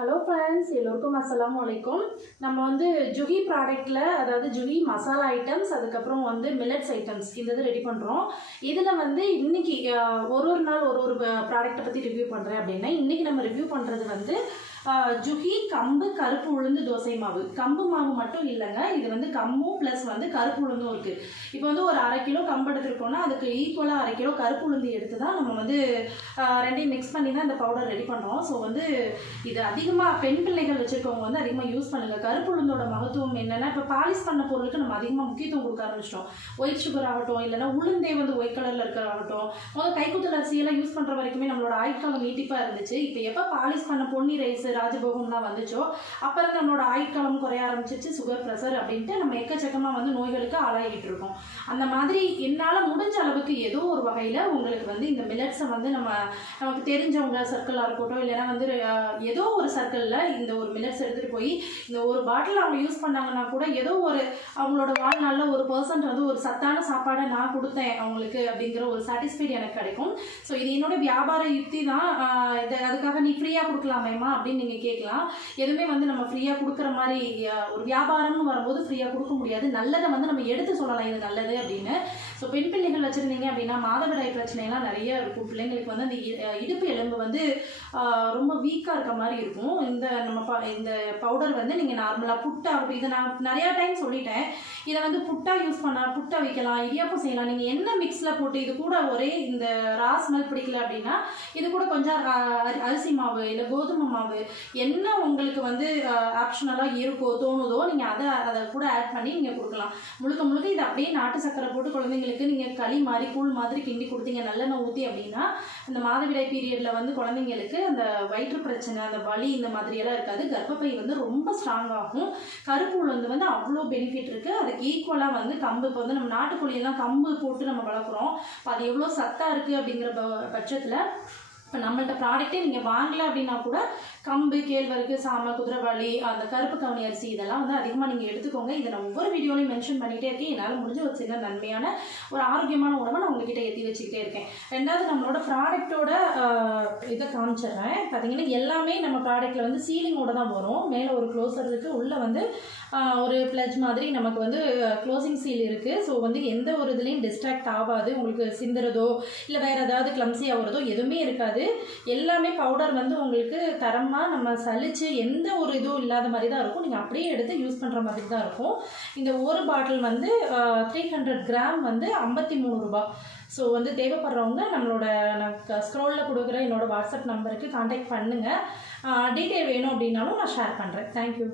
Hello friends எல்லோருக்கும் அஸ்லாம் வலைக்கும் நம்ம வந்து ஜுகி ப்ராடக்ட்டில் அதாவது ஜுகி மசாலா ஐட்டம்ஸ் அதுக்கப்புறம் வந்து மில்லட்ஸ் ஐட்டம்ஸ் இந்த இது ரெடி பண்ணுறோம் இதில் வந்து இன்றைக்கி ஒரு ஒரு நாள் ஒரு ஒரு ப்ராடக்ட்டை பற்றி ரிவ்யூ பண்ணுறேன் அப்படின்னா இன்றைக்கி நம்ம ரிவ்யூ பண்ணுறது வந்து ஜுகி கம்பு கருப்பு உளுந்து தோசை மாவு. கம்பு மாவு மட்டும் இல்லைங்க. இது வந்து கம்பும் ப்ளஸ் வந்து கருப்பு உளுந்தும் இருக்குது இப்போ வந்து ஒரு அரை கிலோ கம்பு எடுத்துருக்கோம்னா அதுக்கு ஈக்குவலாக அரை கிலோ கருப்பு உளுந்து எடுத்து தான் நம்ம வந்து ரெண்டையும் மிக்ஸ் பண்ணி தான் இந்த பவுடர் ரெடி பண்ணுறோம் ஸோ வந்து இது அதிகமாக பெண் பிள்ளைகள் வச்சுருக்கவங்க வந்து அதிகமாக யூஸ் பண்ணுங்கள் கருப்பு உளுந்தோட மகத்துவம் என்னென்னா இப்போ பாலிஷ் பண்ண பொருளுக்கு நம்ம அதிகமாக முக்கியத்துவம் கொடுக்க ஆரம்பிச்சிட்டோம். ஒயிட் சுகர் ஆகட்டும் இல்லைன்னா உளுந்தே வந்து ஒயிட் கலரில் இருக்கிறாகட்டும் முதல் கைக்குத்தல் அரிசியெல்லாம் யூஸ் பண்ணுற வரைக்குமே நம்மளோட ஆயுட்காலம் நீட்டிப்பாக இருந்துச்சு. இப்போ எப்போ பாலிஷ் பண்ண பொன்னி ரைஸ் ராஜபோகம்லாம் வந்துச்சோ அப்போ இருந்து நம்மளோட ஆயுட்காலம் குறைய ஆரம்பிச்சிச்சு சுகர் ப்ரெஷர் அப்படின்ட்டு நம்ம எக்கச்சக்கமாக வந்து நோய்களுக்கு ஆளாகிட்டு இருக்கோம். அந்த மாதிரி என்னால் முடிஞ்ச அளவுக்கு ஏதோ ஒரு வகையில் உங்களுக்கு வந்து இந்த மில்லட்ஸை வந்து நம்ம நமக்கு தெரிஞ்சவங்க சர்க்கிளாக இருக்கட்டும் இல்லைன்னா வந்து ஏதோ ஒரு சர்க்கிளில் இந்த ஒரு மில்லட்ஸ் எடுத்துகிட்டு போய் இந்த ஒரு பாட்டில் அவங்க யூஸ் பண்ணாங்கன்னா கூட ஏதோ ஒரு அவங்களோட வாழ்நாளில் ஒரு பர்சன்ட் வந்து ஒரு சத்தான சாப்பாடை நான் கொடுத்தேன் அவங்களுக்கு அப்படிங்கிற ஒரு சாட்டிஸ்ஃபைட் எனக்கு கிடைக்கும். ஸோ இது என்னோட வியாபார யுக்தி தான். இதை இது அதுக்காக நீ ஃப்ரீயாக கொடுக்கலாமேம்மா அப்படின்னு நீங்கள் கேட்கலாம். எதுவுமே வந்து நம்ம ஃப்ரீயாக கொடுக்குற மாதிரி ஒரு வியாபாரம்னு வரும்போது ஃப்ரீயாக கொடுக்க முடியாது. நல்லதை வந்து நம்ம எடுத்து சொல்லலாம். இது நல்லது அப்படின்னு. ஸோ பெண் பிள்ளைகள் வச்சுருந்தீங்க அப்படின்னா மாதவிடாய் பிரச்சனைலாம் நிறைய இருக்கும். பிள்ளைங்களுக்கு வந்து அந்த இடுப்பு எலும்பு வந்து ரொம்ப வீக்காக இருக்க மாதிரி இருக்கும். இந்த நம்ம ப இந்த பவுடர் வந்து நீங்கள் நார்மலாக புட்டா இதை நான் நிறையா டைம் சொல்லிட்டேன். இதை வந்து புட்டா யூஸ் பண்ணால் புட்டா வைக்கலாம் இடியாப்பம் செய்யலாம். நீங்கள் என்ன மிக்ஸில் போட்டு இது கூட ஒரே இந்த ரா ஸ்மெல் பிடிக்கல அப்படின்னா இது கூட கொஞ்சம் அரி- அரிசி மாவு இல்லை கோதுமை மாவு என்ன உங்களுக்கு வந்து ஆப்ஷனலாக இருக்கோ தோணுதோ நீங்கள் அதை அதை கூட ஆட் பண்ணி நீங்கள் கொடுக்கலாம். முழுக்க முழுக்க இது அப்படியே நாட்டு சக்கரை போட்டு குழந்தைங்களுக்கு நீங்கள் களி மாதிரி கூழ் மாதிரி கிண்டி கொடுத்தீங்க நல்லெண்ணெய் ஊற்றி அப்படின்னா இந்த மாதவிடாய் பீரியடில் வந்து குழந்தைங்களுக்கு அந்த வயிற்று பிரச்சனை அந்த வலி இந்த மாதிரியெல்லாம் இருக்காது. கர்ப்பப்பை வந்து ரொம்ப ஸ்ட்ராங் ஆகும். கருப்பு உளுந்து வந்து அவ்வளோ பெனிஃபிட் இருக்குது அதுக்கு ஈக்குவலாக வந்து கம்பு இப்போ வந்து நம்ம நாட்டுக்கோழியெல்லாம் கம்பு போட்டு நம்ம வளர்க்குறோம். இப்போ அது எவ்வளோ சத்தாக இருக்குது அப்படிங்கிற ப- பட்சத்தில் இப்போ நம்மள்ட்ட ப்ராடக்ட்டே நீங்கள் வாங்கலை அப்படின்னா கூட கம்பு கேழ்வரகு சாமை குதிரைவாளி அந்த கருப்பு கவனி அரிசி இதெல்லாம் வந்து அதிகமாக நீங்கள் எடுத்துக்கோங்க. இதை நான் ஒவ்வொரு வீடியோலையும் மென்ஷன் பண்ணிகிட்டே இருக்கேன். என்னால் முடிஞ்ச ஒரு சின்ன நன்மையான ஒரு ஆரோக்கியமான உணவை நான் உங்ககிட்ட ஏற்றி வச்சுக்கிட்டே இருக்கேன். ரெண்டாவது நம்மளோட ப்ராடக்ட்டோட இதை காமிச்சிடுறேன். பார்த்தீங்கன்னா எல்லாமே நம்ம ப்ராடக்ட்டில் வந்து சீலிங்கோட தான் வரும். மேலே ஒரு க்ளோசர் இருக்குது உள்ளே வந்து ஒரு ப்ளஜ் மாதிரி நமக்கு வந்து க்ளோசிங் சீல் இருக்குது ஸோ வந்து எந்த ஒரு இதுலேயும் டிஸ்ட்ராக்ட் ஆகாது. உங்களுக்கு சிந்துறதோ இல்லை வேறு ஏதாவது கிளம்சி ஆகுறதோ எதுவுமே இருக்காது. எல்லாமே பவுடர் வந்து உங்களுக்கு தரமாக நம்ம சலிச்சு எந்த ஒரு இதுவும் இல்லாத மாதிரி தான் இருக்கும். நீங்கள் அப்படியே எடுத்து யூஸ் பண்ணுற மாதிரி தான் இருக்கும். இந்த ஒரு பாட்டில் வந்து த்ரீ ஹண்ட்ரட் கிராம் வந்து ஐம்பத்தி மூணு ரூபா ஸோ வந்து தேவைப்படுறவங்க நம்மளோட நான் ஸ்க்ரோலில் கொடுக்குற என்னோடய வாட்ஸ்அப் நம்பருக்கு காண்டாக்ட் பண்ணுங்கள் டீட்டெயில் வேணும் அப்படின்னாலும் நான் ஷேர் பண்ணுறேன் தேங்க்யூ